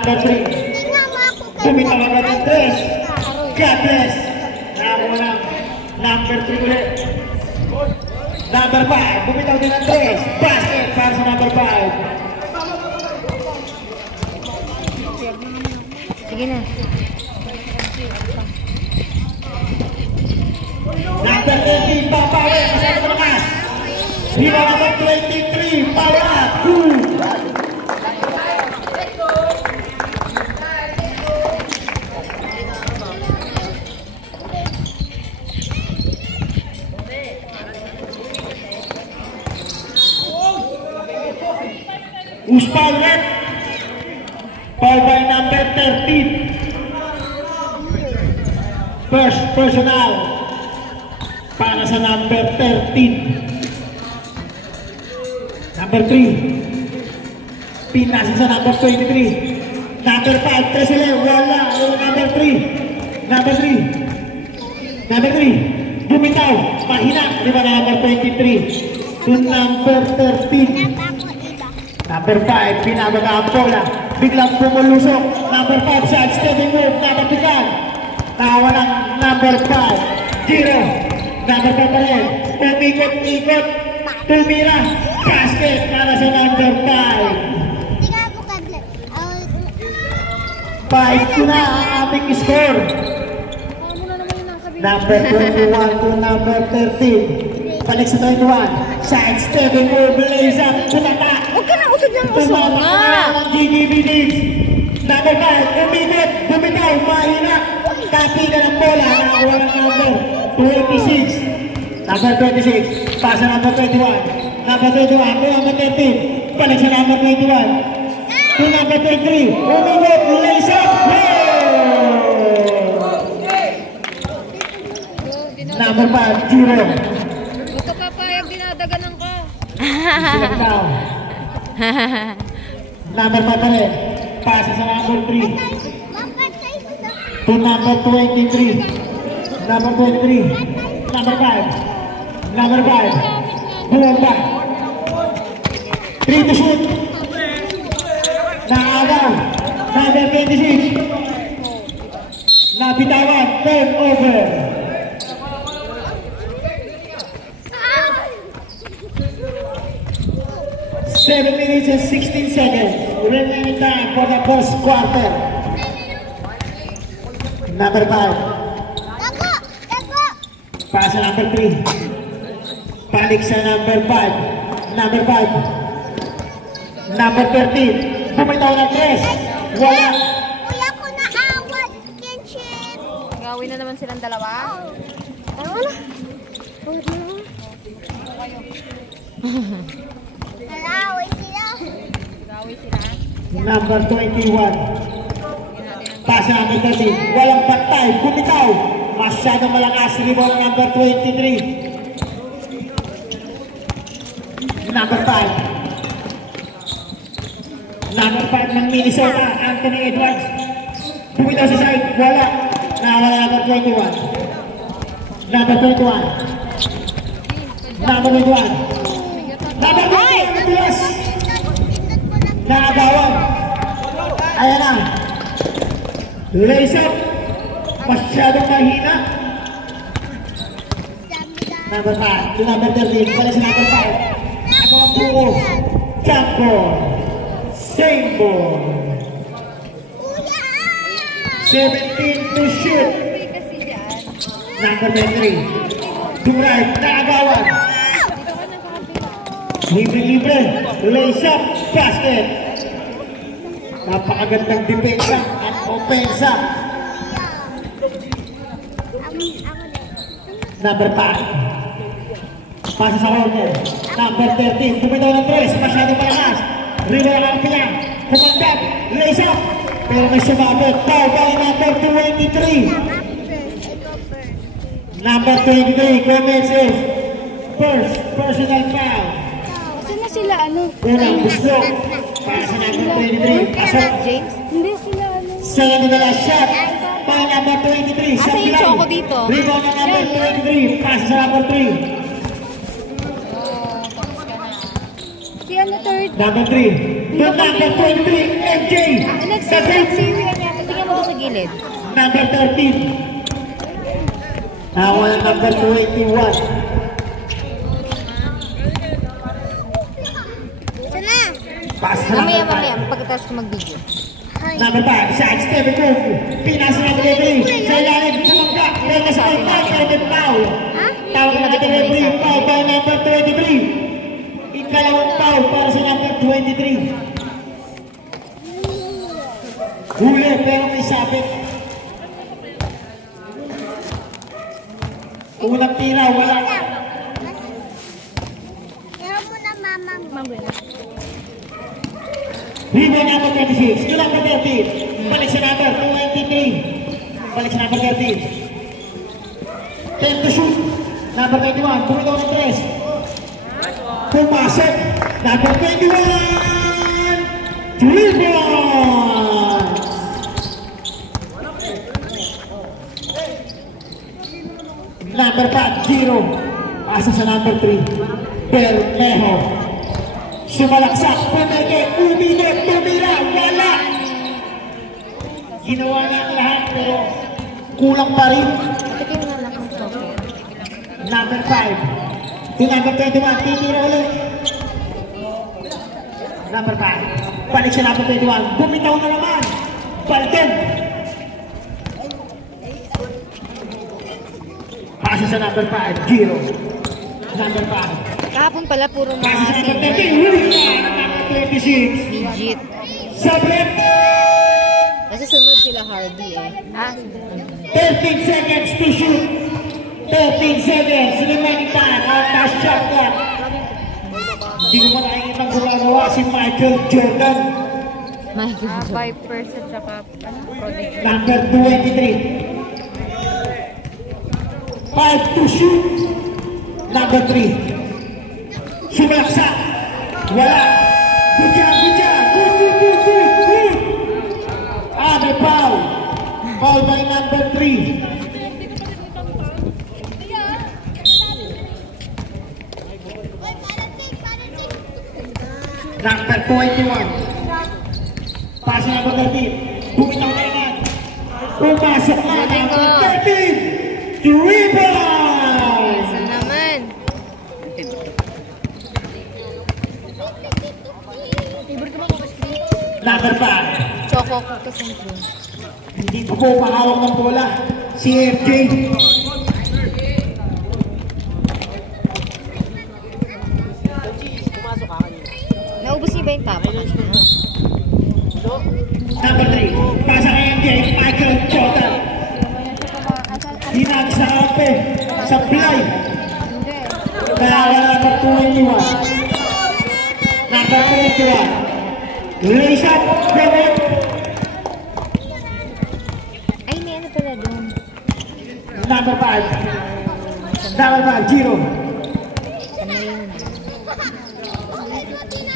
number 3. Bumitaw agad ng 3. God bless. Nakuha number 3 ulit. Number 5. Bumitaw din ng 3. Basket para sa number 5. Sige na. Number 20, Papawe, masaya sa malakas. Rebound number 23, power up. Uspal red. Foul by number 13. First personal para sa number 13. Number 3. Pinasa sa number 23. Number 5. 3 sila. Wala. Number 3. Number 3. Number 3. Bumitaw. Mahina. Di ba number 23? To number 13. Number 5. Pinabaga ang bola. Biglang pumulusok. Number 5. Side stepping move. Napatikan. Tawa ng number 5. Giro. Number 5 pa rin. Umikot-ikot. Tumira. Basket para sa number 5. 5 na ang aming score. Number 21 to number 13. Balik sa 21. Side stepping move. Lays up. Tumata. Huwag ka na usod ng usod nga. Tumata ng GGBDs. Number 5. Umikot. Bumitaw. Mahina. Kapigan ng bola. Nakakuha ng number 26. Number 26. Pasa number 21. Number 21. To number 13. Balik sa number 21. To number 23. Umikot. Lays up. Number 5. Giro. Gusto ka pa yung dinadaganan ko. Silagdaw. Number 5 pa rin. Pasa sa number 3. To number 23. Number 23. Number 5. Number 5. Bumaba. 3 to shoot. Naagaw. Number 26. Nabitawan. Turnover. 7 minutes and 16 seconds. Remaining time for the first quarter. Number 5. Pasa number 3. Balik sa number 5. Number 5. Number 13. Bumitaw ng 3. Wala. Kuya ko na awat. Kinship. Gawin na naman silang dalawa. Wala. Alaway sila. Gawin sila. Number 21. Pasa number 13. Walang pantay. Bumitaw. Masyadong malakas. Rebound number 23. Number 5. Number 5 ng Minnesota, Anthony Edwards. Bumitaw sa side. Wala. Nawala number 21. Number 21. Number 21. Number 21. Natulas. Nakagawan. Ayan na. Lays up. Masyadong mahina. Number 5. To number 13. Balik sa number 5. Ako ang buo. Jumpo. Same ball. 17 to shoot. Number 23. To right. Nakagawan. Libre-libre. Lays up. Basket. Napakagandang depensa at opensa. Number 5. Pasa sa corner. Number 13. Bumitaw ng 3. Masyadong malakas. Rebound ang pilang. Kumandap. Lays up. Pero may sumabot. Foul by number 23. Number 23. Commences. First personal foul. Kasi na sila ano? Unang gusto. Para sa number 23. Pasok. James? Hindi sila ano? Second to the last shot. By number 23. Asa yung Choco dito? Rebound ng number 23. Pasa sa number 3. Si ano third? Number 3. To number 23, MJ. Nag-series niya. Tingnan mo doon sa gilid. Number 13. Ako ang number 21. Sana. Pass na Mamaya, number mamaya. Pagkatapos ko mag-video. Number 5, side step and move. Pinas na number 3. Sa ilalim, sumangga. Rega sa pagpag, Kevin Pau. Tawag na natin referee yung foul by number 23. Ikalawang foul para sa number 23. Huli, pero may sabit. Unang tira, wala. Meron mo na mama. Rebound number 26. Yung number 13. Balik sa number 23. Balik sa number 13. 10 to shoot. Number 21. Bumitaw ng 3. Pumasok. Number 21. Rebound. Number 5. Giro. Asa sa number 3. Bermejo. Sumalaksak, pumeke, umigit, tumira, wala! Ginawa na ang lahat pero kulang pa rin. Patikin nga lang ang trophy. Number 5. To number 21, titira ulit. Number 5. Balik sa number 21. Bumitaw na naman. Balden. Pasa sa number 5, Giro. Number 5. Kahapon pala, puro mga Pasa sa number 13, senior. number 26. Legit. Sabret. Kasi sunod sila Hardy eh. 13 seconds to shoot. 13 seconds. Remaining time. Out shot clock. Hindi ko pa nakikitang gumagawa si Michael Jordan. Michael Vipers at saka Prodigy. Number 23. 5 to shoot. Number 3. Sumalaksak. Wala. Good job, good job. Good. May foul. Foul by number 3. Number 21. Pasok number 13. Bumitaw na naman. Pumasok na number 13. Rebound. Saan naman? Number 5. Choco ko siyempre. Hindi ko po mahawak ng bola. Si FJ. Naubos niyo ba yung tapa? Number 3. Pasa kay MJ. Michael Jordan. Hinag sa kape. Sa fly. Kaya number 21. Number 21. Raise up. Robert. Ay, may ano pala doon. Number 5. Number 5. Giro. Ano yun?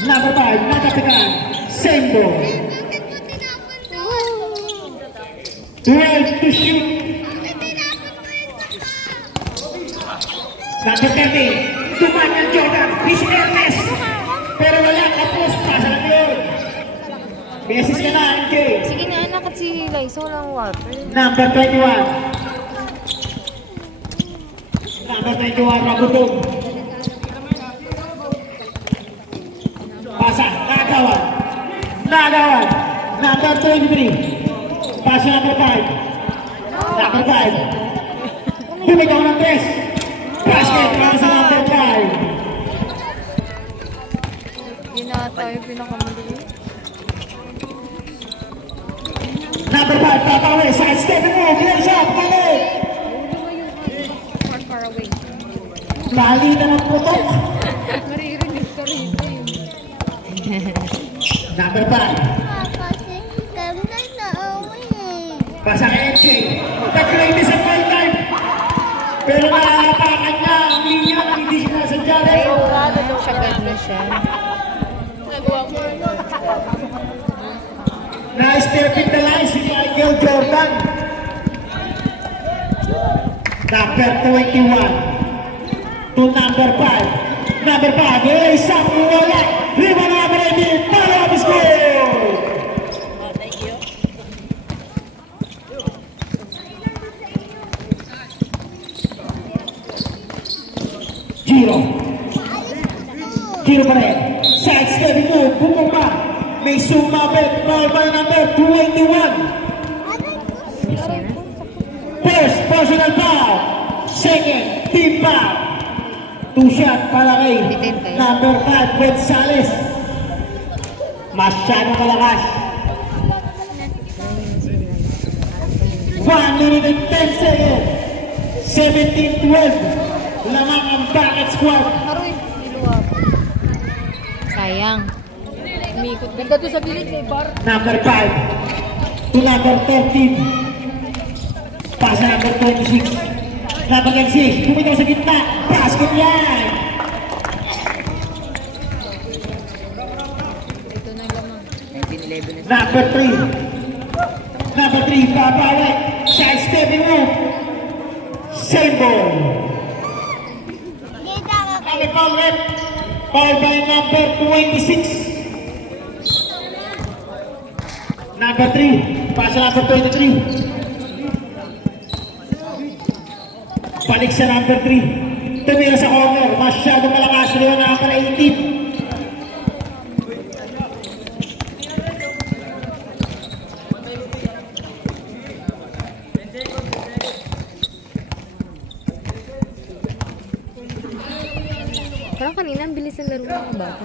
Number 5. Nakatakan. Sembo. 12 to shoot. Number 30. Tumagal Jordan. Miss Ernest. Pero wala. Kapos. Pasa lang yun. Beses ka na, MJ. Sige na anak at si Liza walang water. Number 21. Number 21. Rabutong. Pasa. Nagawan. Nagawan. Number 23. Pasa number 5. Number 5. Bumitaw ng 3. Basket para sa number 5. Yun na tayo pinakamaliit. Number 5, Tatawe, side step and move, raise up, balik! Far away. Lali na ng putok. Maririnig ka rito. Number 5, Kasi ganda na pasa kay MJ. Nag-greatest at all time. Pero nakakapakan niya ang linya ng hindi siya nasadya. Siya ganda siya. Na-step in the line si Michael Jordan. Number 21 to number 5. Number 5, raise up, wala. Rebound number 18. Follow up score. Giro pa rin. Side stepping move. Bumaba. May sumabit. Foul by number 21. First personal foul. Second team foul. 2 shot para kay number 5 Gonzales. Masyadong malakas. 1 minute and 10 seconds. 17-12. Lamang ang bracket squad. Sayang. Umikot. Ganda to sa gilid kay Bar. Number 5 to number 13. Pasa number 26. Number 6. Bumitaw sa gitna. Basket yan. Ito na lamang. 19-11. Number 3. Number 3. Babawi. Side stepping move. Same ball. Kami foul rep. Foul by number 26. Number 3. Pasa number 23. Balik sa number 3. Tumira sa corner. Masyadong malakas. Liwan na number 18. Parang kanina, ang bilis ang laro ng mga bata.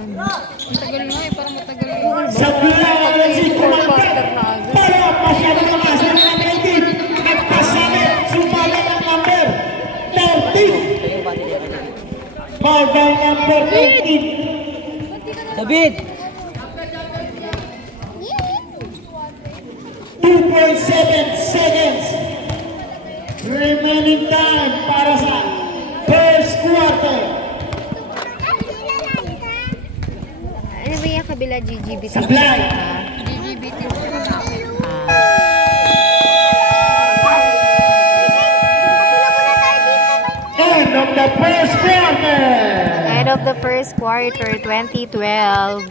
Matagal nga eh, parang matagal nga. Sa bilang ang si Kumanda. Pero masyadong malakas. Liwan na number 18. Nagpasalit. Sumala ng number 13. Foul by number 18. David! 2.7 seconds. Remaining time para sa first quarter. Ano ba yung kabila GGBT? Supply. GGBT. End of the first quarter. End of the first quarter, 2012.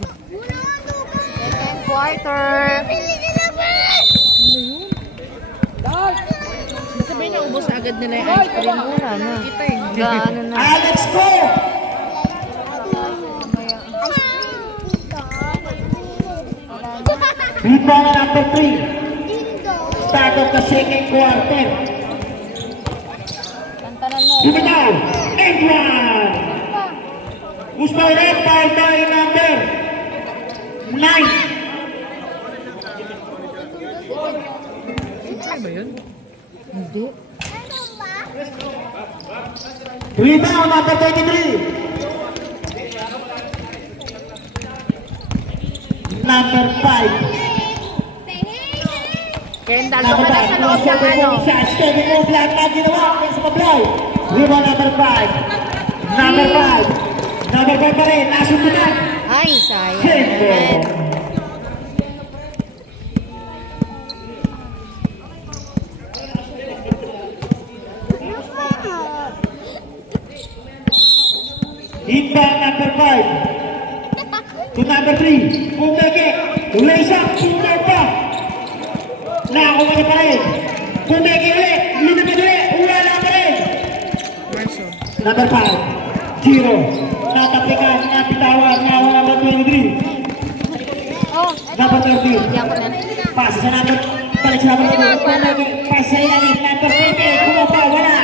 Second quarter. Sabihin na, ubos agad nila yung ice cream. Wala na. Kita eh. Gaano na. Alex Go. Rebound na number 3. Start of the second quarter. Kantanan mo. Bumitaw. And one. Usman red foul by number 9. Hindi. Rebound number 23. Number 5. Kendall, doon ka na sa loob ng ano. Steady move lahat na ginawa. Kaya sa Mablay. Rebound number 5. Number 5. Number 5 pa rin. Nasundunan. Ay, sayang. Same. Inbound number 5 to number 3. Pumeke. Lays up. Super pa. Nakakuha na pa rin. Pumeke ulit. Lumipid ulit. Wala pa rin. Number 5. Giro. Natapikan. Napitawan. Nawa number 23. Oh, Number 13. hindi ako na. Pasa sa number. Balik sa number 2. Pumeke. Pasa sa ilalim. Number 20. Kumapa. Wala.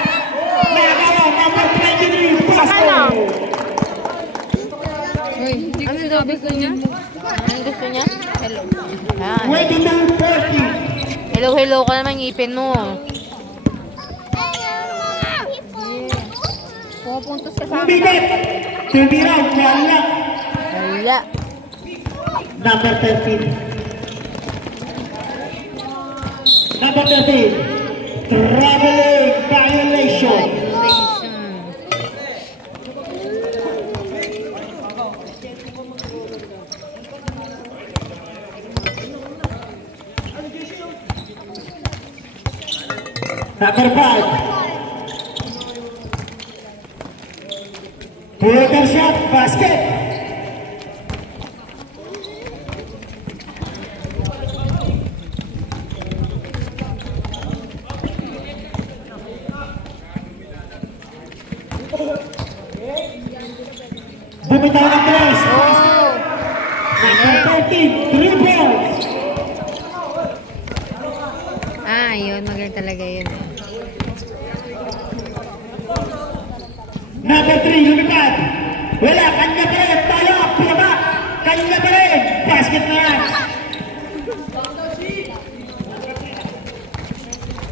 Nakawa. Number 23. Pasto. Ano daw gusto niya? Ano gusto niya? Hello. Yan. 22-40. Hello, hello ka naman ngipin mo. Pupuntos ka sa akin. Bigat. Tumira. Wala. Wala. Number 13. Number 13. Traveling violation. Number 5. Floater shot, basket. Bumitaw ng 3. Oh! Number 13, 3 balls. Ah, yun. Magaling talaga yun. Number 3, lumipad. Wala, kanya pa rin. Tayo, pinaba. Kanya pa rin. Basket na yan.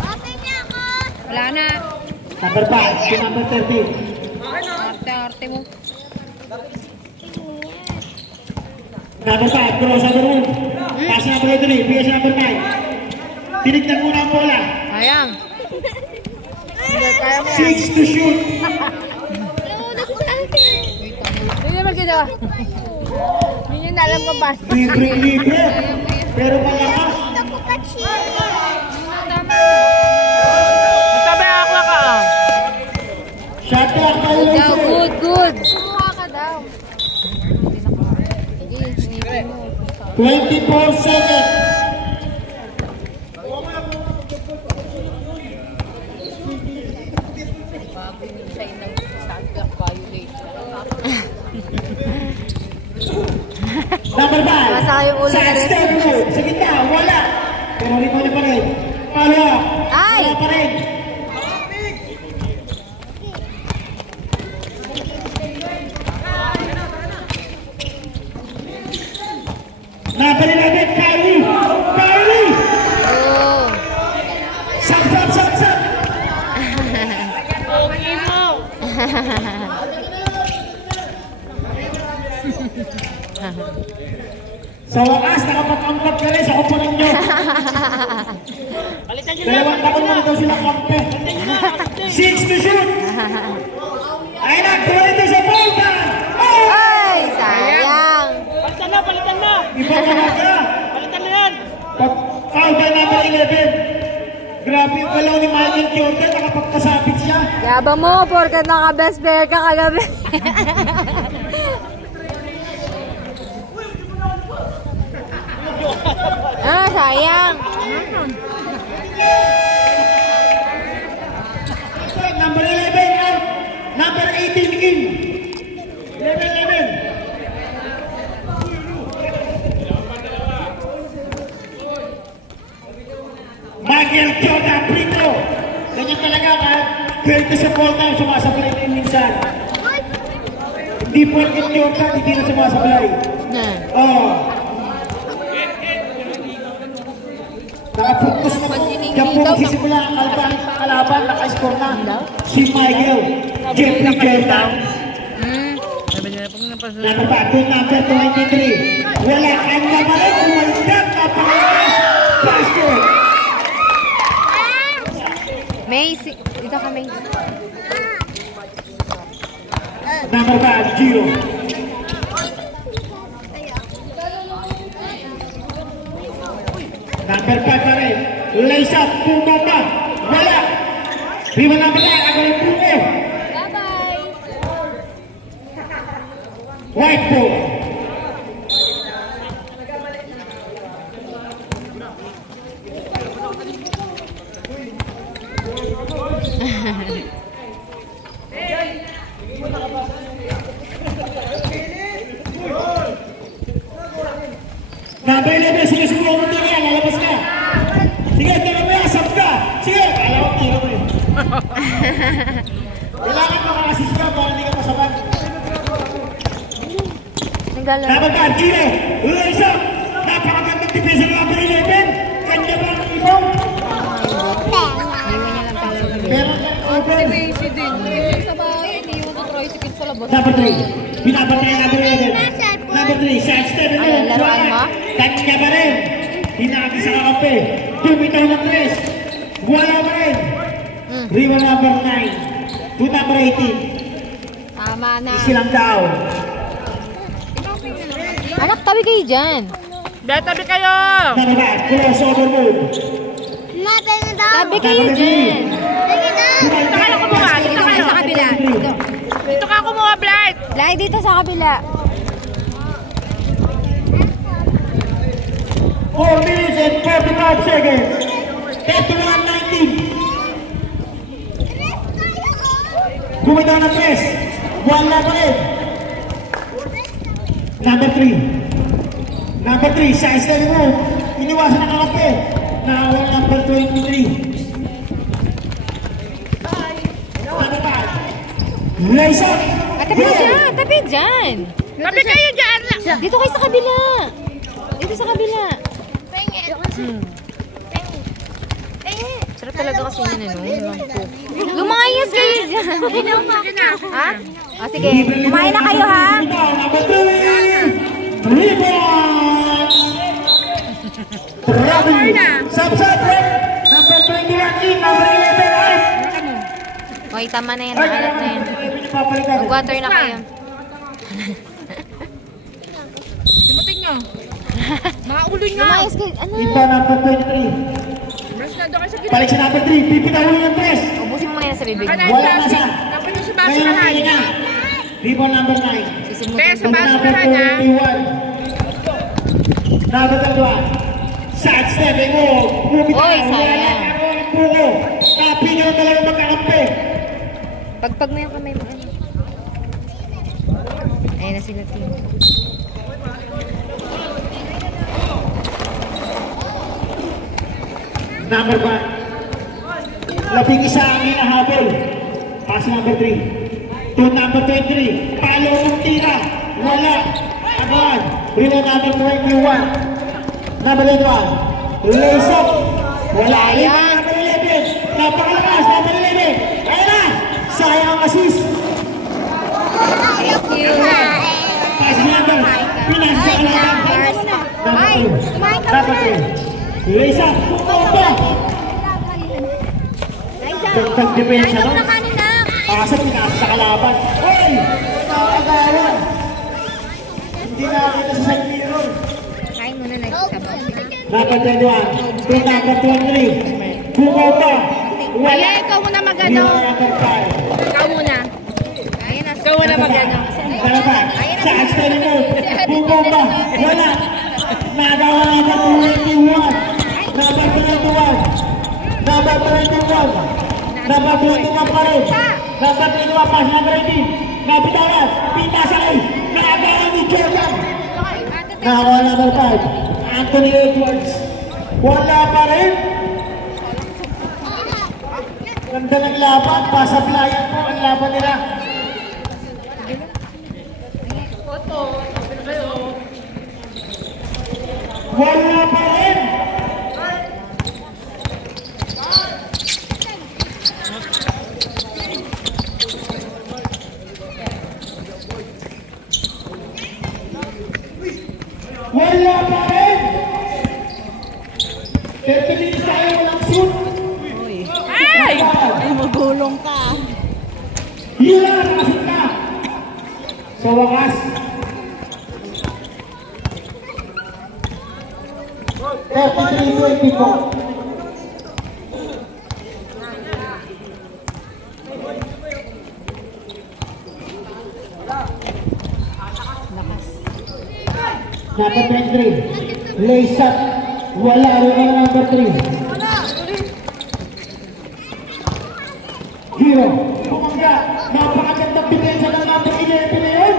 Okay na ako. Wala na. Number 5, si number 13. Arte-arte mo. Number 5, crossover move. Pass number 3, PS number 9. Tinignan muna ang bola. Sayang. 6 to shoot. Hindi naman ginawa. Hindi nyo na alam kung paano. Libre. Pero malakas. Gusto ko kasi. Matabi ako ka. Shot clock na Good yun. daw, good. Kumuha ka daw. 24 seconds. Number 5. Masaka yung ulo Sa na rin. extend move. Sa gitna, wala. Pero rin pa rin. Follow up. Ay! Wala pa rin. Number 11, Kyrie. Kyrie! Oh. Sap. Sa wakas, nakapag-angkat ka rin sa kupunan nyo. Dalawang taon na daw silang kampe. 6 to shoot. Ay na, kuwento sa volta. Oh! Ay, sayang. Palitan na! Iba talaga. Palitan na yan! Foul by number 11. Grabe yung galaw ni Michael Jordan, nakapagkasapit siya. Yabang mo, porkat naka-best player ka kagabi. Ah, sayang. Number 11 out. Number 18 in. 11. Michael Jordan Prito. Ganyan talaga ka. Pwede sa ball time, sumasablay din minsan. Hindi porket Jordan, hindi na sumasablay. Oh. Nakapokus na po. Diyan po magsisimula ang kalaban, naka-score na. Si Michael Jeffrey Jordan. Nakapagod number 23. Wala kanya pa rin. Umalagdag na pangalakas. Basket. Macy. Dito ka, Macy. Number 5, Giro. Number 5 pa rin. Lace up, pumapa. Wala. Riba number 9, agawin pungo. Bye-bye. White ball. Number 11, sige siguro mo ito yan, lalabas ka. Sige, tira mo yan, sab ka. Sige, kala ko tira mo yun. Kailangan maka-assist ka para hindi ka masabat. Nagdala. Number 5, Giro. Lace up. Napakagandang depensa ng number 11. Kanya ba ang ibong? Meron ka over. Si Macy din. Sa bahay, hindi mo sa tricycle sa labas. Number 3. Binabantay ang number 11. Number 3, shot step. Ano, laruan mo? Kanya pa rin. Hinagi sa kakampi. Tumitaw ng 3. Wala pa rin. Riwa number 9. To number 18. Tama na. Silang down. Anak, tabi kayo dyan. Tabi kayo! Number 9, crossover move. Mabay na daw. Tabi kayo dyan. Lagi na. Dito kayo kumuha! Dito kayo! Sa kabila. Dito. Dito ka kumuha, Blight! Lagi dito sa kabila. 4 minutes and 45 seconds. 31-19. Gumitaw ng 3. Wala pa rin. Number 3. Number 3, sa steady move. Iniwasan ang kakampi. Nakawal number 23. Number 5. Lace up. Tabi dyan! Tabi dyan! Tabi kayo dyan. Dito kayo sa kabila! Dito sa kabila! Pengen. Pengen. Sarap talaga kasi yun, ano? Lumayas kayo dyan! Ha? O sige, kumain na kayo, ha? Number 3. Rebound. Sub-sub. Number 21 in. Number 11 out. Okay, tama na yan. Naalat na yan. Mag-water na kayo. Simutin nyo. Mga ulo nyo. Lumayas kayo. Ano? Iba number 23. Brush na doon kayo sa gilid. Balik sa number 3. Pipitahuli ng press. Ubusin mo muna yan sa bibig Baka na mo. yung Wala na plastic. siya. Tapos nyo sa Ngayon ang basurahan. kanya. Rebound number 9. Sisimutin Kaya sa ko. basurahan ha. Number 21. Side stepping mo. Oy, sayang. Puko. Kapi nyo ng dalawang magkakampi. Pagpag mo yung kamay mo. Ano? Ayan na sila, team. Number 1. Labing isa ang hinahabol. Pass number 3. To number 23. Palo ng tira. Wala. Agad. Rebound number 21. Number 21. Lace up. Wala. Sayang. Number 11. Napakalakas. Number 11. Ayun na. Sayang ang assist. Thank you. Pass number. Pinasa ka lang. Number 2. Lace up. Opo. Dagdag depensa no? Kasi pinasa sa kalaban. Hoy! Nakakagawan. Hindi nakakita sa side mirror. Kain muna nagsasabaw. Number 21. To number 23. Bukaw pa. Wala. Ayan, ikaw muna magano. Number 5. Ikaw muna. Ayan na. Ikaw muna magano. Dalawa. Sa external mode. Bukaw pa. Wala. Nagawa number 21. Number 21. Number 21. Number 21 pa rin. Number 21 pass number 18. Napitawan. Pinasakay. Nagawa ni Jordan. Nakawa number 5. Anthony Edwards. Wala pa rin. Ganda ng laban. Pasaplayan po ang laban nila. Wala pa rin. Wala pa rin. 30 minutes tayo walang shoot. Ay! Ay, magulong ka. Hila, nakasit ka. Sa wakas. 33-24. Number 23. Lace up. Wala rin ang number 3. Hero. Pumangga. Napakagandang depensa ng number 11 na yun.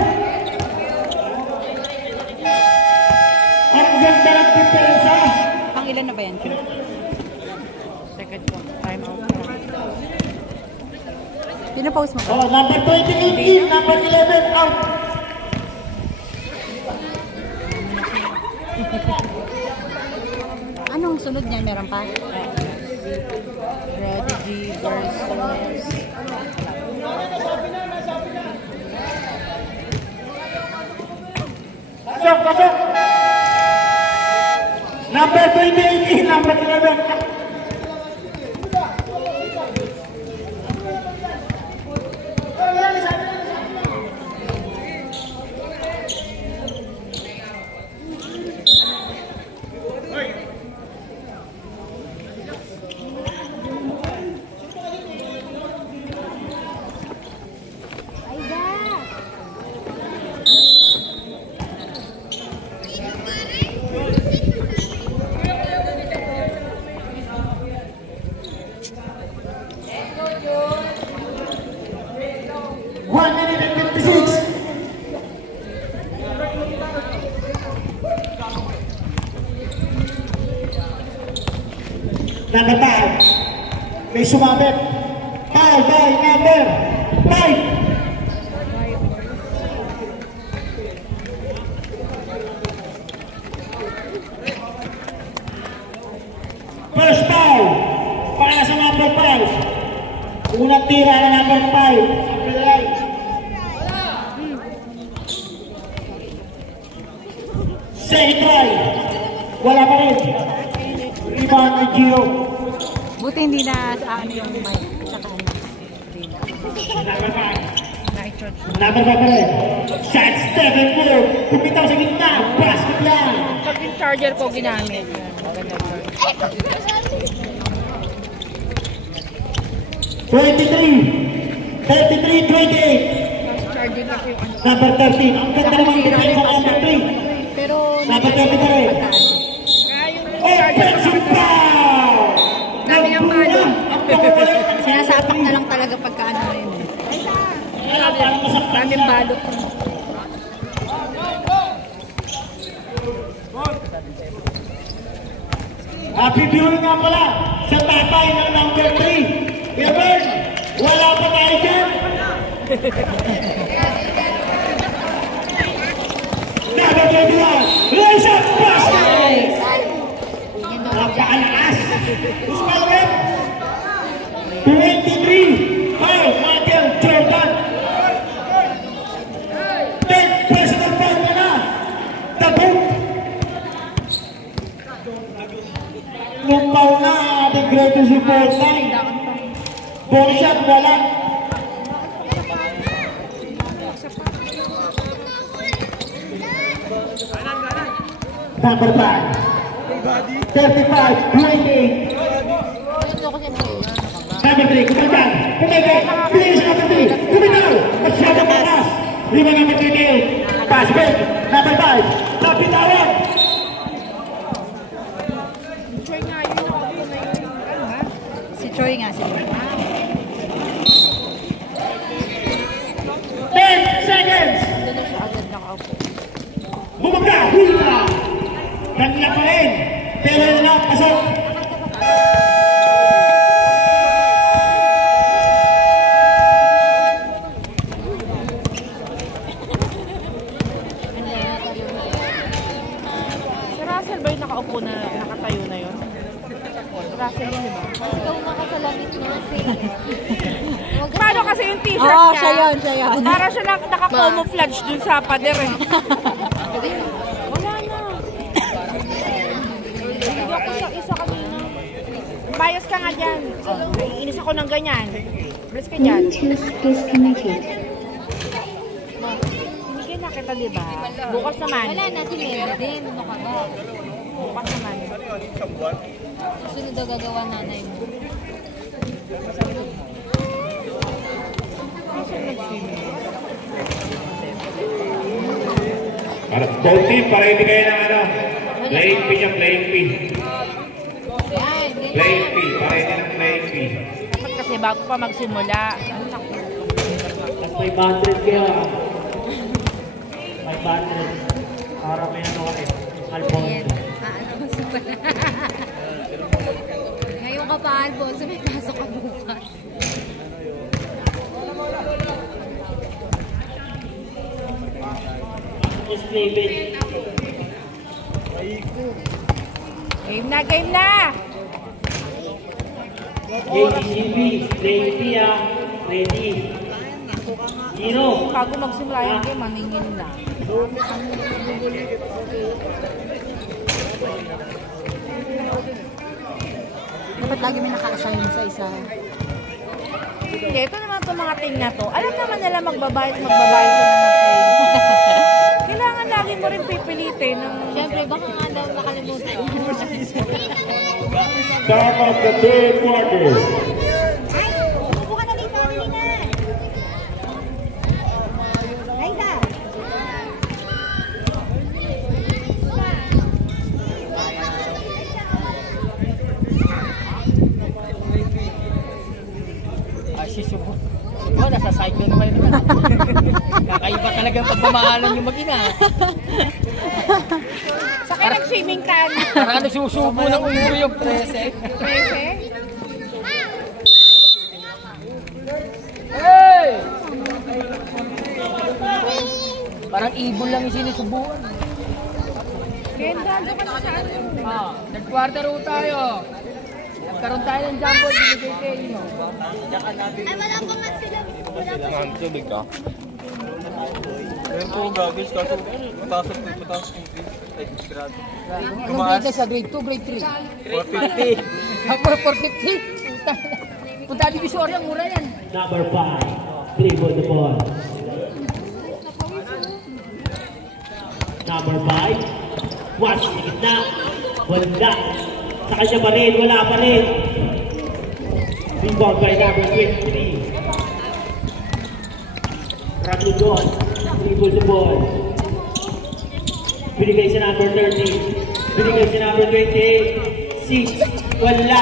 Ang ganda ng depensa. Pang ilan na ba yan? Second po. Time out. Pinapause mo ba? Oh, number 28 in, number 11 out. Anong sunod niyan? Meron pa? Prodigy versus... Pasok, pasok. Number 28 in, number 11 out. Number 5. May sumabit. Foul by number 5. First foul. Para sa number 5. Unang tira na number 5. Sa pilay. Second try. Wala pa rin. Rebound ni Gio. Buti hindi na sa ano yung mic. Tsaka ano. Number 5. Number 5 pa rin. Shot step and move. Kumitaw sa gitna. Basket lang. Pag yung charger ko ginamit. Maganda charger. 23. 33-28. Charging kasi yung ano. Number 13. Ang ganda naman dito sa number 3. Pero Number 30 pa rin. Offensive foul! Dami ang palo. sinasapak na lang talaga pagka ano rin. Daming balot. Happy viewing nga pala sa tatay ng number 3. Evan, wala pa tayo dyan. Number 21, raise up basket! Napakalakas! Usmalwin! 23, foul, Michael Jordan! 10 personal foul ka na! Tabok! Lumpaw na ating greatest report time. Ball shot, wala. Number 5. 35-28. Number 3, kumanda. Please, number 3. Kumitaw. Masyadong malas. 5 number 38. Pass break. Number 5. Napitawan. Si Choi nga sila. 10 seconds. Bumaba. Hula. Kanila pa rin. Pero na, pasok. Si Russell ba yung nakaupo na nakatayo na yun? Russell yun, di ba? Ikaw nakasalamit mo si... Paano kasi yung t-shirt Oo, niya? siya yun, siya yun. Para siya naka-camouflage dun sa pader eh. Wala na. Hindi ako isa kanina. Bias ka nga dyan. Iinis ako ng ganyan. Bless ka dyan. Hindi na kita, di ba? Bukas naman. Wala na si Mary din. Ano ka ba? Bukas naman. Susunod daw gagawa nanay mo. Both team, para hindi kayo ng ano, playing P yung playing P. Yan, Playing P, para hindi ng playing P. Dapat kasi bago pa magsimula. Ano na? May 500 kaya. 500. Para may ano ka rin. Alfonso. Alfonso pala. Ngayon ka pa, Alfonso, may pasok ka bukas. Game na, game na! JCB, ready ah. Ready. Hero. Bago magsimula yung game, maningin na. Dapat lagi may naka-assign sa isa. Hindi, ito naman itong mga team na to. Alam naman nila magbabayad sila ng play. Kailangan lagi mo rin pipilitin. Siyempre, baka nga daw nakalimutan mo. Start of the third quarter. Ay, umupo ka na dito, Lina. Raisa. Subo, nasa side ko naman naman. Kakaiba talaga ang pagmamahalan yung mag-ina. Sa kanya yung swimming tan. Parang nagsusubo ng ulo yung 13. 13? Hey! Parang ibon lang yung sinusubuan. Ganda, doon ka sa ano. Third quarter ho tayo. Nagkaroon tayo ng jumbo, binigay kayo. Ay, wala pa nga sila. Tubig ka? Ayun po, gagawin kaso mataas yung grade. Anong grade sa grade 2, grade 3? 450. Ako, 450. Punta divisorya, mura yan. Number 5, dribble the ball. Number 5, watch sa gitna. Wala. Sa kanya pa rin, wala pa rin. Rebound by number 23. Ratlugon, dribble the ball. Binigay sa number 30. Binigay sa number 28. 6, wala.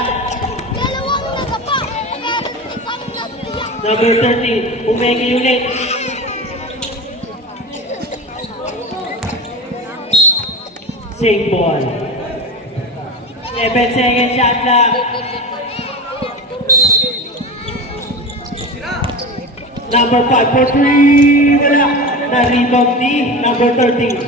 Dalawang nagapa. Meron isang nagtiyak. Number 30, umegi ulit. Same ball. 7 seconds shot lang. Number 5 for 3. Wala. Na-rebound ni number 30.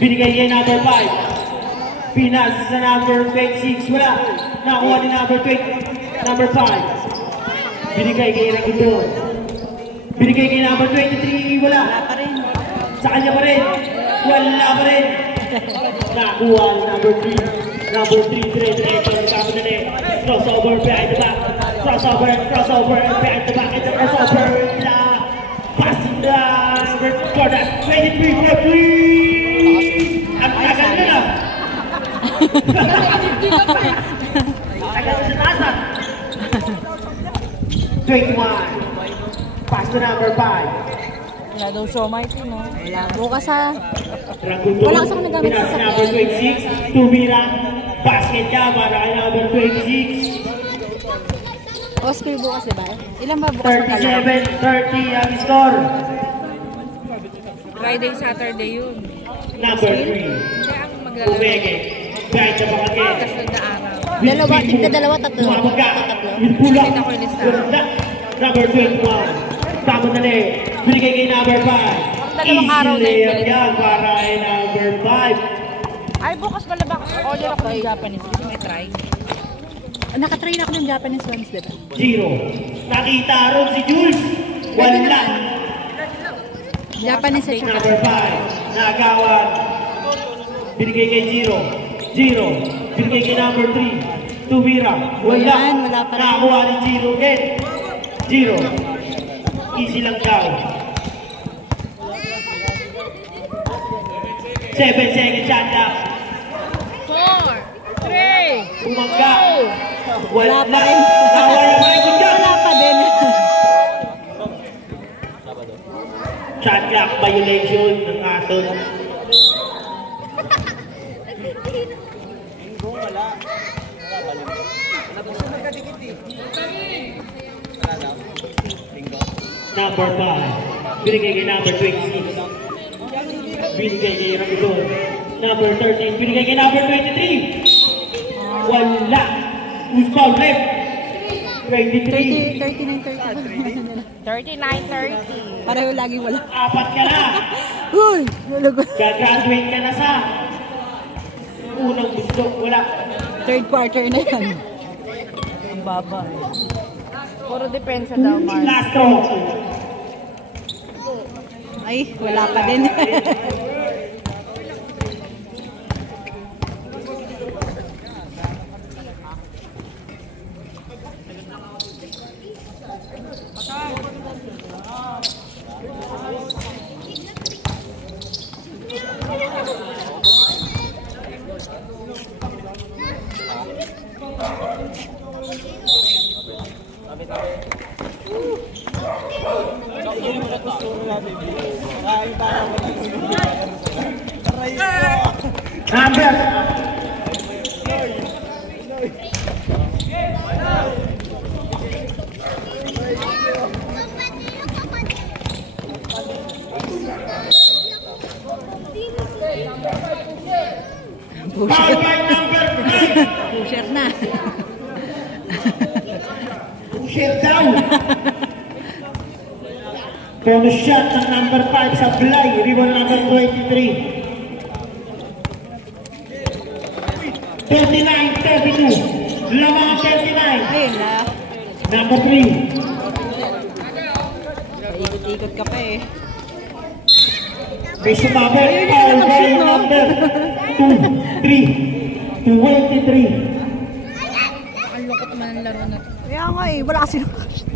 Binigay niya number 5. Pinas sa number 26. Wala. Nakuha ni number 20. Number 5. Binigay kay Ragudon. Binigay kay number 23. Wala. Sa kanya pa rin. Wala pa rin. Nakuha ni number 3. Number 3, dire-diretso ang kamo na rin. Crossover, behind the back. Crossover, behind the back. Ito crossover. Passing the corner. 23 for 3. Ang tagal na lang. Tagal na sa tasan. 21. Pass to number 5. Wala daw show my team, no? Wala. Bukas ha. Ragundon. Wala kasi nagamit sa Number 26. Tumira. Basket niya para kay number 26. Oscar bukas, diba? Ilan ba bukas magkalaro? 37-30 ang score. Friday, Saturday yun. Number 3. Kaya ang maglalaro. Umege. Kahit sa bakagin. Kasunod na araw. Dalawa, tigda dalawa, tatlo. Sumabag ka. Tatlo. With pula. Kita ko yung lista. Wala. Number 21. Tama na rin. Binigay kay number 5. Dalawang araw na yung balik. yan para kay number 5. Ay, bukas pala ba? Order ako ng Japanese kasi may try. Nakatrain ako ng Japanese ones, diba? 0. Nakita ron si Jules. Wala. Japanese at saka. Number 5. Nagawan. Binigay kay 0. 0. Binigay kay number 3. Tumira. Wala. Ayan, wala pa rin. Nakakuha ni 0 again. 0. Easy lang daw. 7 seconds shot lang. 4, 3, Umangga. Wala pa rin. Nawala pa rin kung dyan. Wala pa din. Shot clock violation ng aton. Number 5. Binigay kay number 26. Binigay kay Ragudon. Number 13. Binigay kay number 23. Wala. Who's foul left? 23. 39-30. 39-30. Pareho laging wala. 4 ka na. Uy! Nalagot. Gagraduate ka na sa unang gusto. Wala. Third quarter na yan. Ang baba. Puro depensa daw, Mark. Last throw. Ay, wala pa din. Number. Foul by number 9. Pusher na. Pusher down. Bonus shot ng number 5 sa Blay. Rebound number 23. 39-32. Lamang 39. Ayun na. Number 3. Ikot-ikot ka pa eh. May sumabot. Foul by number 2-3. 23. Ang lukot naman ang laro na to. Kaya nga eh, wala kasi nakakasya.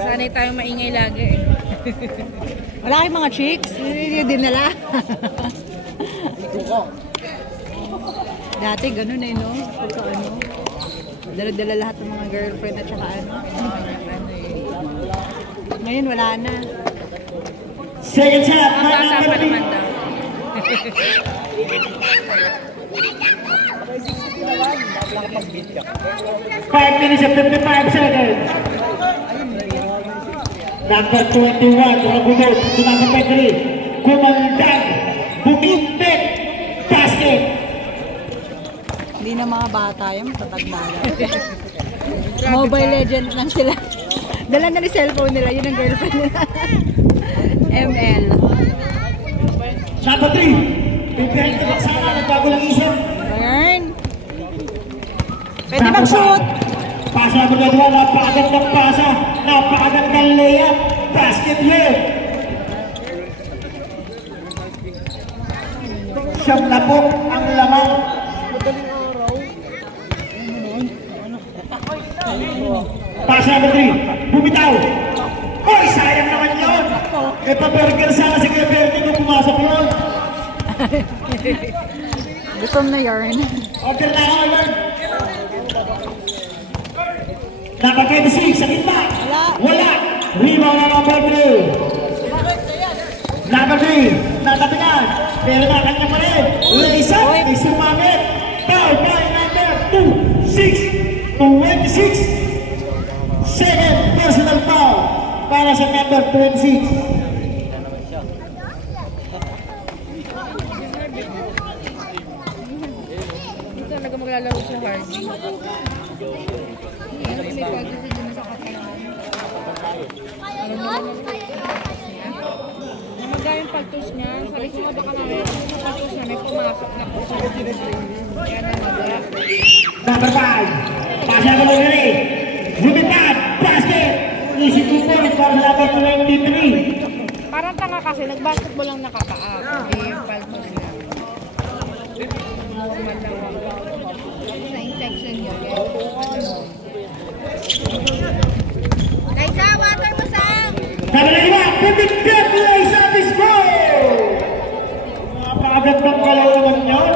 Sanay tayong maingay lagi eh. Wala kayong mga chicks, hindi din nila. Dati ganun eh, no? Pagka ano, dala-dala lahat ng mga girlfriend at saka ano. Ngayon wala na. Second shot. Ang bata pa naman daw. 5 minutes and 55 seconds. Number 21, Rabunod, to number 23, Kumandang, Bumindit, basket. Hindi na mga bata yung tatagda na. Mobile Legend lang sila. Dala na ni cellphone nila, yun ang girlfriend nila. ML. Number 3, Pipihan ka sana, nagbago lang isip. Burn. Pwede mag-shoot. Pasa mo na doon, napakagandang pasa, napakagandang layup, basket layup. Siyam na po ang lamang. Pasa number 3, bumitaw. Oy, sayang naman yun. E pa-burger sana si Kuya Bernie kung pumasok yun. Gusto mo na yarn. Order na ako, Lord. Number 26, sa gitna. Wala. Rebound na number 3. Number 3, natatingan. Pero nakanya pa rin. Lays up, may sumamit. Foul by number 26. 26. Second personal foul para sa number 26. Hindi talaga maglalaro sa Harvey. May pag-isa dyan sa katawan. Namagay yung pagtos niya. Sabi ko nga baka namin yung pagtos niya may pumasok na po siya. Kaya namaga. Number 5, pasa ko lang rin. Lumipad, basket. Easy 2 points para sa number 23. Parang tanga kasi, nag-basketball lang nakakaak. Eh, yung pagtos niya. Normal lang ako. Sa infection niya. Kaysa, water mo sang! Number 91, Pipit Lays up his goal. Napakagandang kalaunan yun.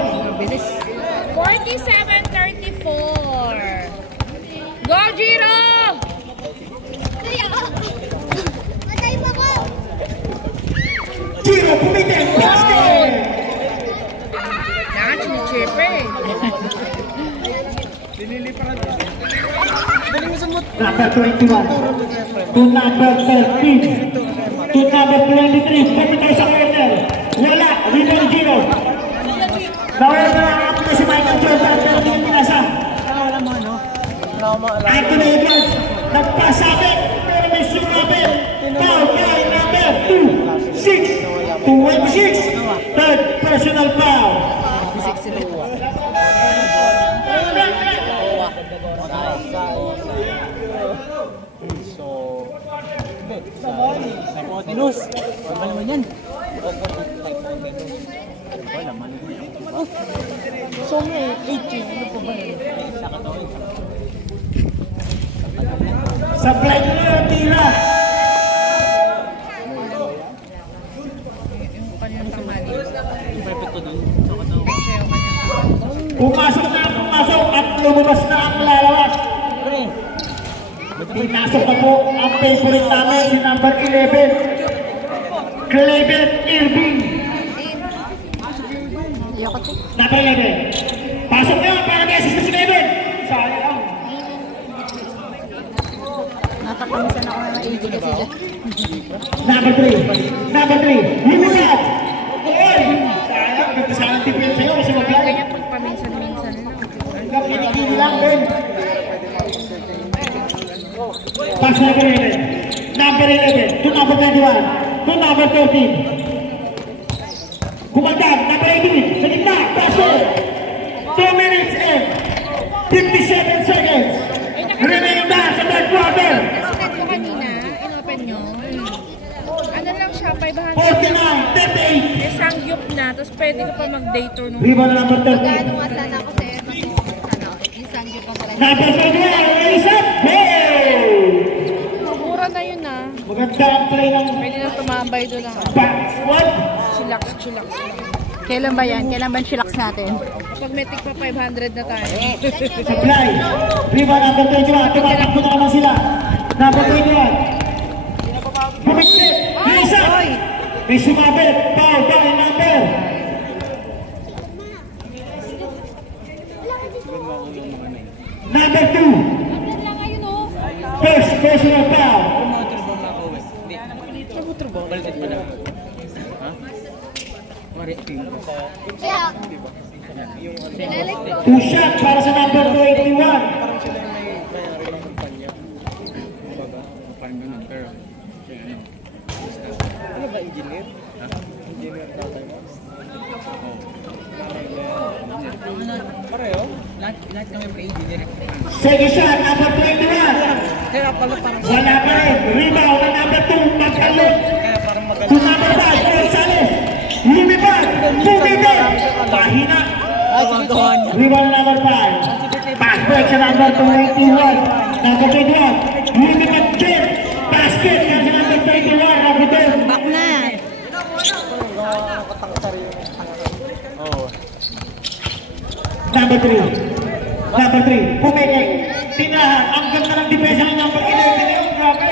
47-34. Go, Giro! Matay mo ko! Giro, pumitin, basket. Yan, sinichip eh. Number 21 to number 13 to number 23. Pumitaw sa corner. Wala, rebound Giro. Nawala na ang apo na si Michael Jordan pero hindi pinasa. Anthony Edwards, nagpasabit pero may sumabit. Foul by number 26. 26. Third personal foul. Dinus. Ano naman yan? So may 18. Ano po ba yun? Sa blind na yung tira. Pumasok na ang pumasok at lumabas na ang lalabas. Pinasok na po ang favorite namin si number 11. Cleveland Irving. Number 11. Pasok na para may assist na si Cleveland. Sayang. Natakamisan ako ng 80 kasi dyan. Number 3. Number 3. Lumipad. Oy! Easy lang, Ben. Pass number 11. Number 11 to number 21 to number 13. Kumandang, number 18. Sa gitna, pass it. 2 minutes and 57 seconds. Remaining na sa third quarter. Sinet ko kanina, in-open nyo. Ano lang siya, 500. 49, 38. Eh, sangyup na, tapos pwede ko pa mag-day tour nung... Rebound na number 13. Gano'n nga sana ako sa'yo. Sana ako. Isang yun pa pala. Number 21, raise up, goal! Mura na yun ah. Maganda ang play ng Pwede na tumambay doon ang squad. chillax. Kailan ba yan? Kailan ba chillax natin? Kapag may tig pa 500 na tayo. Supply. Rebound number 21. Tumatakbo na naman sila. Number 21. Pumikit. Raise up. May sumabit. Foul number. Number 2. First personal foul. Two shot para sa number 21. Second shot, number 21. Wala pa rin. Rebound na number 2. Magkalot. To number 5. Gonzales. Lumipad. Tumibig. Mahina. Rebound na number 5. Pass break sa number 21. Number 21. Lumipad din. Basket yan sa number 21. Rabutin. Back na. Number 3. Number 3. Pumikik. Tinahan. Ang ganda ng depensa ng number 11 na yun. Grabe.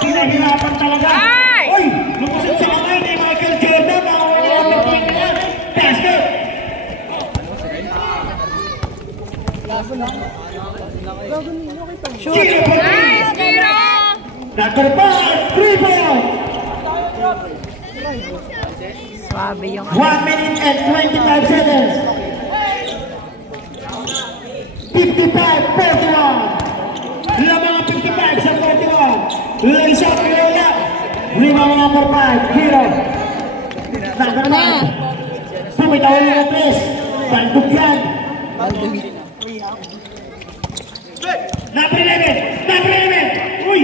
Pinahirapan talaga. Ay! Uy! Lumusot sa kamay ni Michael Jordan. Number 21. Basket. Nice, Kiro! Number 5. 3 points. Swabe yung 1 minute and 25 seconds. 55-41. Lamang 55 sa 41. Lays up, lay up. Rebound number 5. Hero. Number 9. Pumitaw yung address. Bandug yan. Number 11. Number 11. Uy.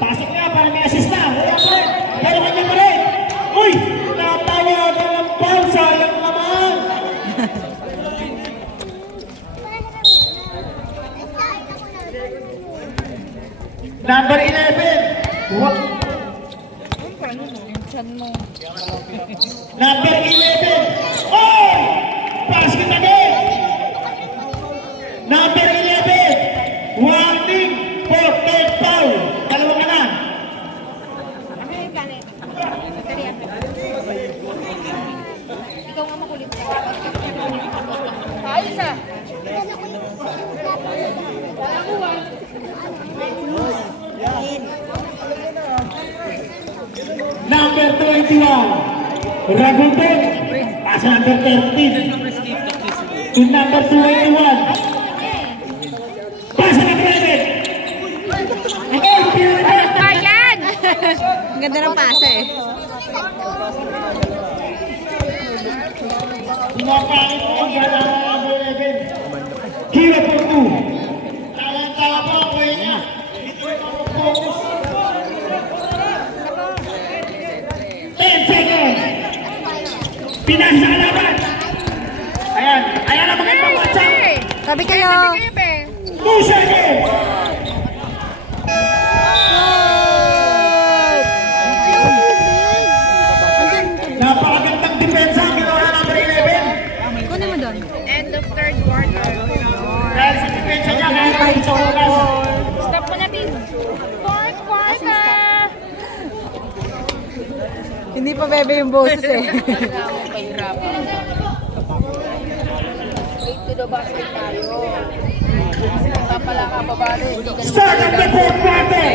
Pasok nga para may assist na. Wala pa rin. Pero kanya pa rin. Uy. Natawagan ng foul. Sayang naman. Number 11. What? Number 11. Oh! Basket again. Number 11. Warning for third foul. Dalawa ka na. Ikaw nga makulit. Ayos ah! Number 21. Ragutin. Pass number 13. To number 21. Pass number 11. Ayan! Ang ganda ng pasa eh. Kumakain po ang gala ng number 11. Hero for 2. Talang-tala po ang kuya niya. Focus. 10 seconds. Pinas sa kalaban. Ayan. Ayan ang magandang matchup. Sabi kayo. 2 seconds. Napakagandang depensa ang ginawa ng number 11. Kunin mo doon. End of third quarter. Dahil sa depensa niya, kaya sa oras. Stop mo natin. Fourth quarter! Hindi pa bebe yung boses eh. Start of the fourth quarter.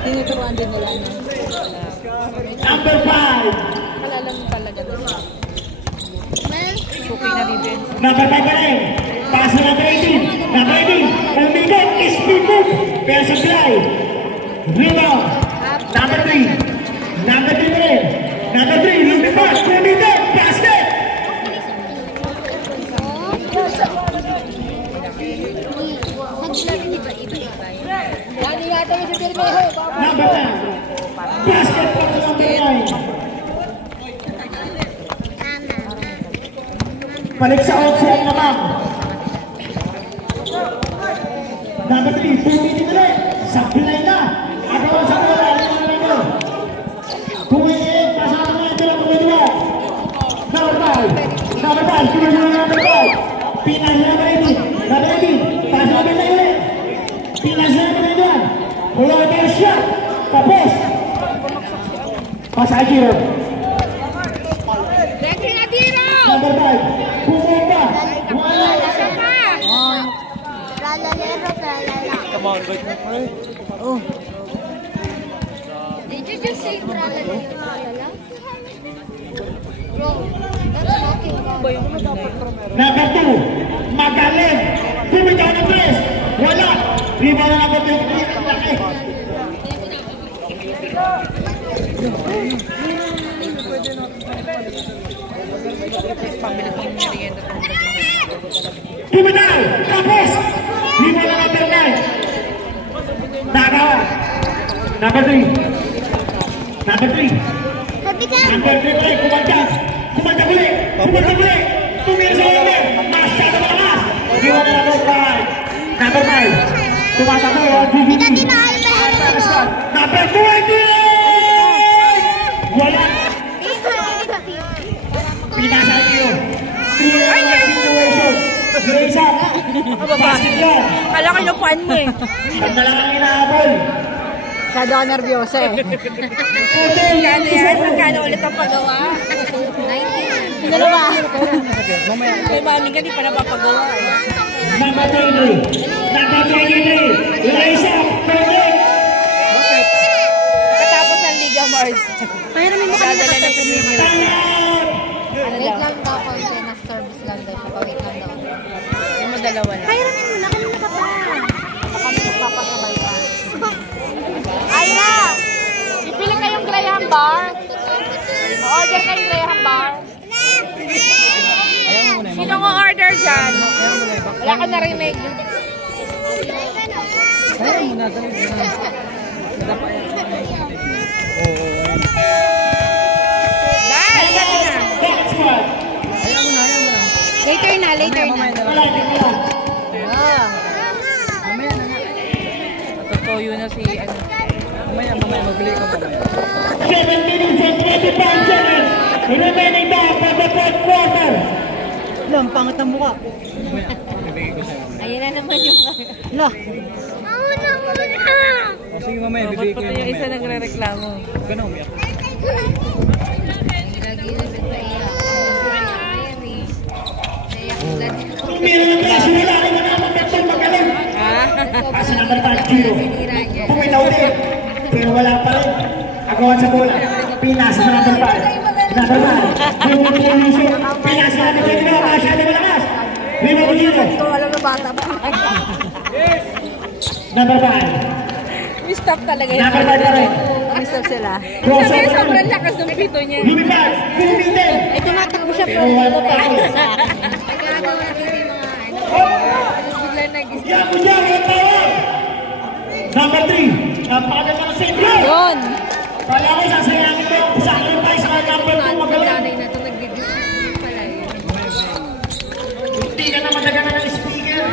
Tinuturuan din nila. Number 5. Kalala mo talaga doon. Suki na defense. Number 5 pa rin. Pass na number 18. Number 18. Umigot. Speed move. Kaya supply. Rebound. Number 3. Number 3 pa rin. Number 3. Lumipad. Umigot. Basket. Number 10. Basket for the number 9. Balik sa outside naman. Number 3, pumitin ulit. Supply na. Agawan sa bola. Pumitin. Pasama na ito lang kumidwa. Number 5. Number 5. Kumidwa na number 5. Pinas na number 18. Number 18. Pasama na ulit. Pinas na number 1. Wala tayo shot. Tapos. Pasay Giro. Number 5. Pumunta. Wala. Tralalero, tralala. Come on, wait my friend. Oh. Did you just say tralalero, tralala? Bro, that's talking about. Number 2. Magaling. Bumitaw ng press. Wala. Rebound na number 2. Laki. Bumitaw. Tapos. Rebound na number 9. Nagawa. Number 3. Number 3. Number 3 ulit. Kumanta. Kumanta ulit. Kumanta ulit. Tumira sa ulit. Masyado malakas. Rebound na number 5. Number 5. Tumatakbo. DVD. Number 20. Wala. Pinasa niyo. 3-1 situation. Grayson. Basket yan. Kala ko inupuan mo eh. Ang malaking inaabol. Siya daw nervyoso eh. Magkano yan? Magkano ulit ang pagawa? 19. Ano ba? May mami ka, di pa napapagawa eh. Number 23. Number 23. Grayson. Katapos ng Liga Mars. Kaya namin mukha Dadala na sa Liga Mars. Ano Wait daw? lang daw, konti na service lang daw. Wait lang daw. Yung dalawa na. Kaya namin muna kanina ka pa. Kami nagpapasabay pa. Ayra! Pipili kayong Graham bar. Order kayong Graham bar. Sino nga order dyan? Wala ka narinig. Kaya mo na talaga. Dahil, gano'n na. Next one. Ayaw mo na, ayaw mo na. Later na, later na. Mamaya na lang. Wala. Mamaya na nga. Natutuyo na si ano. Mamaya, mabili ko mamaya. 7 minutes and 25 seconds. Remaining time for the fourth quarter. Alam, pangat ang mukha. Mamaya, bibigay ko sa'yo. Ayun na naman yung... Lo. O sige mamaya, bibigay ko Pati yung isa nagre-reklamo. Ganun, umiyak. Lagi na nagpaiyak. Ayan eh. Naiyak ko dati. Tumira ng braso nila. Ay manamang kapag magaling. Kasi number 5 Giro. Pumitaw din. Pero wala pa rin. Agawan sa bola. Pinasa sa number 5. Number 5. Pinasa sa number 5. Masyado malakas. Rebound Giro. Alam na bata ba? Number 5. Mi-stop talaga yun. Number 5 pa rin. Mistap sila. Sabi sobrang lakas ng pito niya. Lumipad. Pumitin. Eh, tumatakbo siya pero Wala wala pa pa. rin. Nagkagawa natin yung mga ano. Tapos bigla nag-isip. Yan mo dyan. Walang tawag. Number 3. Napakaganda ng save. Yun. Kala ko sasayangin mo. Sacrifice ka number 2. Magaling. Nanay na ito nag-discuss pala eh. Hindi ka naman nagana ng speaker.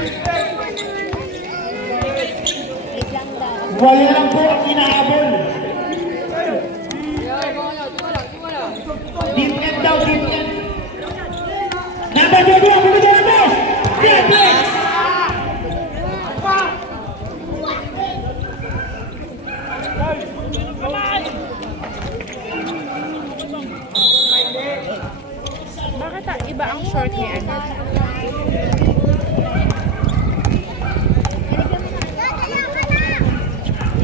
Wait lang daw. Wala lang po ang inaabol. Deep end daw, deep end. Number 2, bumito ng boss. Deep end. Bakit iba ang short ni ano?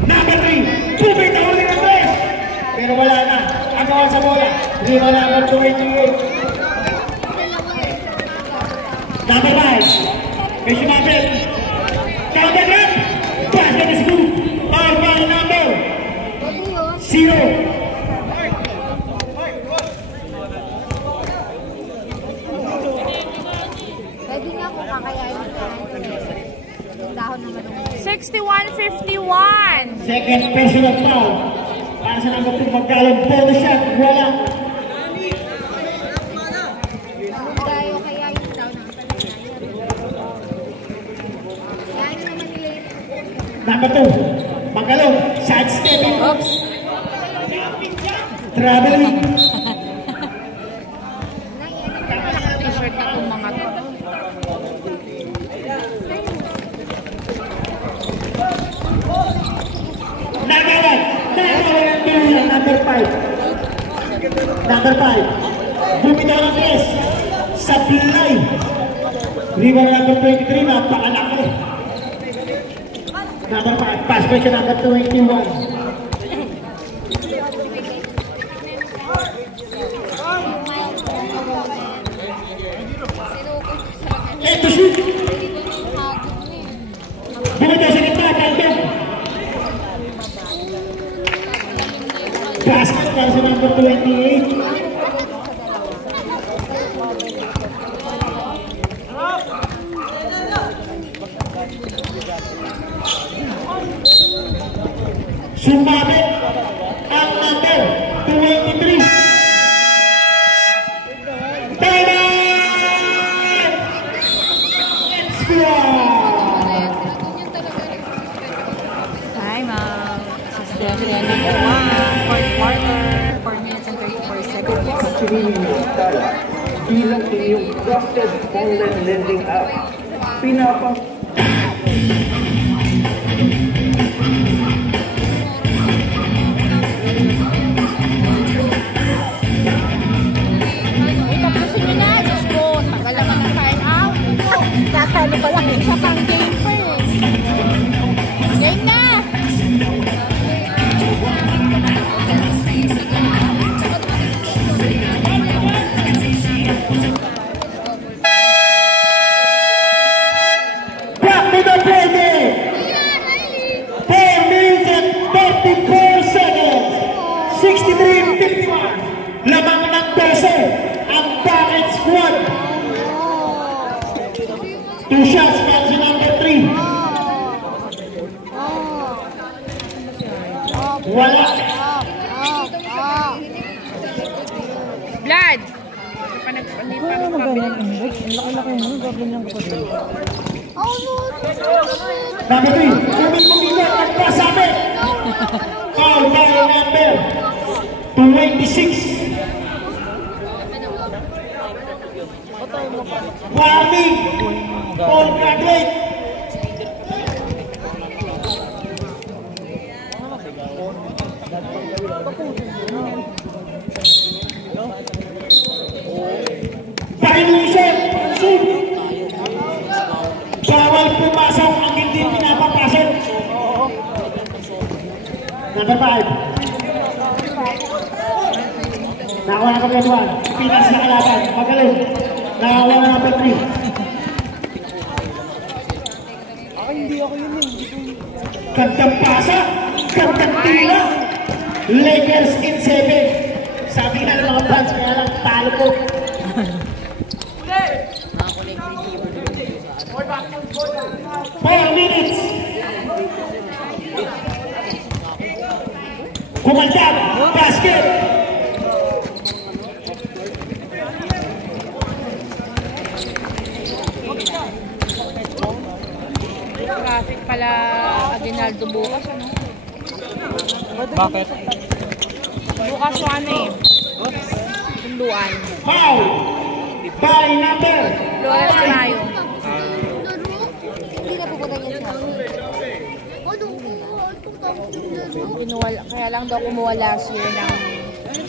Number 3, bumito ulit ng boss. Pero wala na. Agawan foul sa bola. Rebound number 28. Number 5. May sumapit. Counter run. Basket is good. Foul number 0. Pwede nga kung kakayain ka. Dahon naman. 61-51. Second personal foul. Para sa number 2 magkalong bonus shot. Wala. Tayo kaya yung down ng kaya naman nila. Number 2. Magkalong. Side stepping. Oops. Traveling. T-shirt na itong mga to. Nagawan. Number 5. Number 5. Bumitaw ng press. Supply. Rebound number 23. Napakalaki. Number 5. Pass break number 21. Ito shoot. Bumitaw sa gitna. Kaldan. Basket para sa number 28. Sumabit ang number 23. Timeout! Let's go! Time out. Session number 1. Fourth quarter. 4 minutes and 34 seconds. Bilang inyong trusted online lending app, Tapusin nyo na. Diyos ko. Tagal naman ng time out. Kakano pa lang eh. Isa pang game first. Game na. Back to the play game. 4 minutes and 34 seconds. 63-51. Lamang ng 12. Ang Bakit Squad. 2 shots para sa number 3. Wala. Vlad. Number 3. Kumil mo dito at pasabi. Foul by number 26. Warning. All graduate. Violation. Shoot. Bawal pumasok ang hindi pinapapasok. Number 5. Nakawa na kami ang 1. Pinas na kalaban. Magaling. Nakawa na number 3. Gandang pasa. Gandang tira. Lakers in 7. Sabi na ng mga fans, kaya lang talo po. 4 minutes. Kumandang. Basket. Traffic pala Aguinaldo bukas, ano? Bakit? Bukas o ano eh. Sunduan. Foul. By number. Flores tayo. Hindi na pupunta niya sa akin. Kaya lang daw kumuha last year ng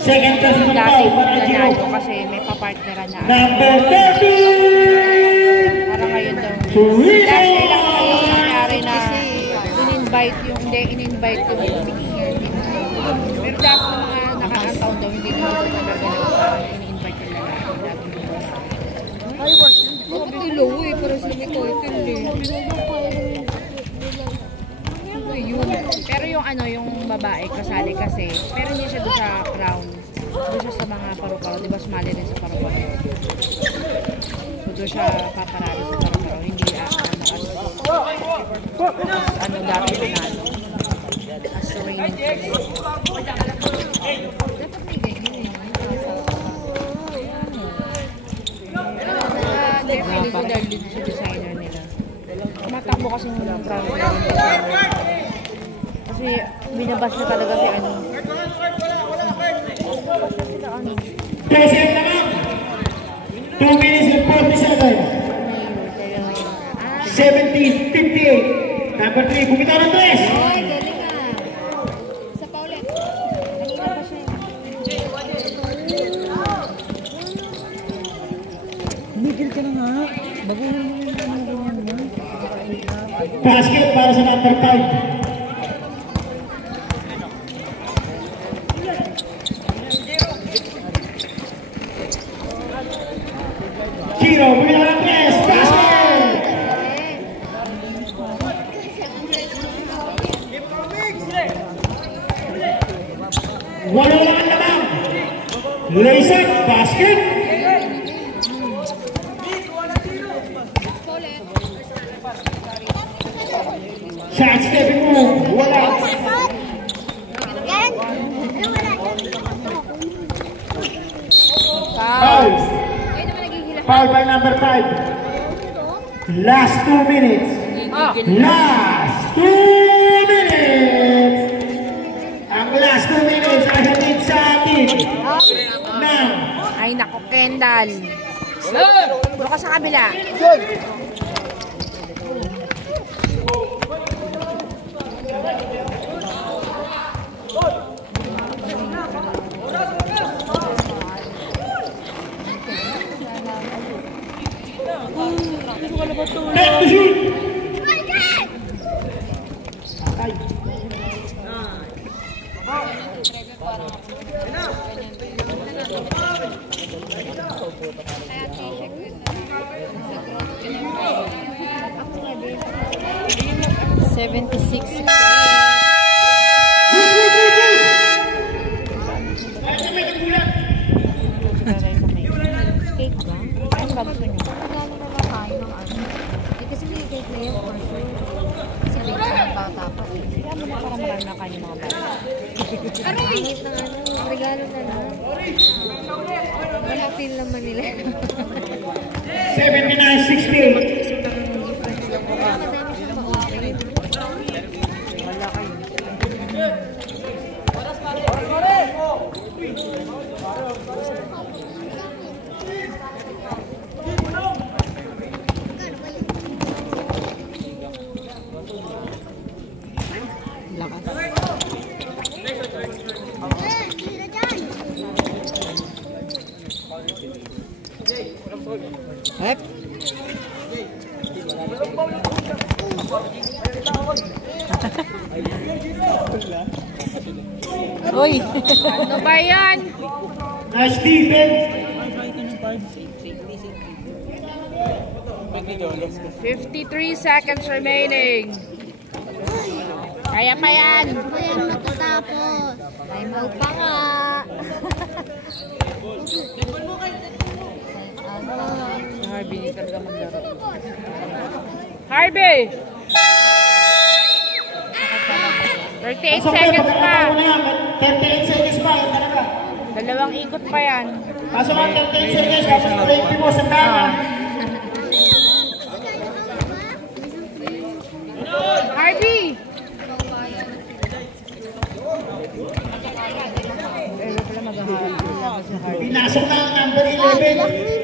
Second personal dati foul para nanalo Giro. kasi may papartneran na. Number 30. Para ngayon daw. Surino. Last year lang kayo nangyari na in-invite yung pero dapat mga nakakataon daw hindi na Pero yung ano, yung babae kasali kasi, pero hindi siya doon sa crown. Doon siya sa mga paru-paro, di ba sumali rin sa paru-paro. So doon siya paparado sa paru-paro, hindi ano dati pinalo. As reigning definitely ko dahil dito sa designer nila. Matakbo kasi yung crown nila. Kasi binabas na talaga si ano. Kasi ang naman. 2 minutes and 47. 17:58. Number 3, bumitaw ng 3. Oy, galing ah. Isa pa ulit. Kanina pa siya. Migil ka na nga. Baguhin mo yung ano mo. Basket para sa number 5. Kiro, bumitaw ng 3. Basket! Wala lang ang lamang. Laser, basket. Shot stepping move. Wala. Foul. Foul by number 5. Last 2 minutes. Last 2 minutes. Ang last 2 minutes ay hatid sa atin ng Ay nako, Kendall. Bro ka sa kabila. net to shoot. 76. Cake ba? Ano ba gusto niyo? Nagano na lang tayo ng ano. Eh, kasi may cake na yun for sure. Kasi big na ng bata pa. Kaya mo na para marami na kayo mga bata. Kahit na ano, regalo na lang. Wala feel naman nila. 79-68. Madami siyang ma-okay. Hep. Uy. Ano ba yan? Nice defense. 53 seconds remaining. Kaya pa yan. Ayan, matatapos. Time out pa nga. Harvey, hindi talaga maglaro. Harvey! 38 seconds pa. 38 seconds pa. Yan talaga. Dalawang ikot pa yan. Pasok ang 38 seconds. Tapos ang 20 mo sa tama. Harvey! Pinasok na ang number 11.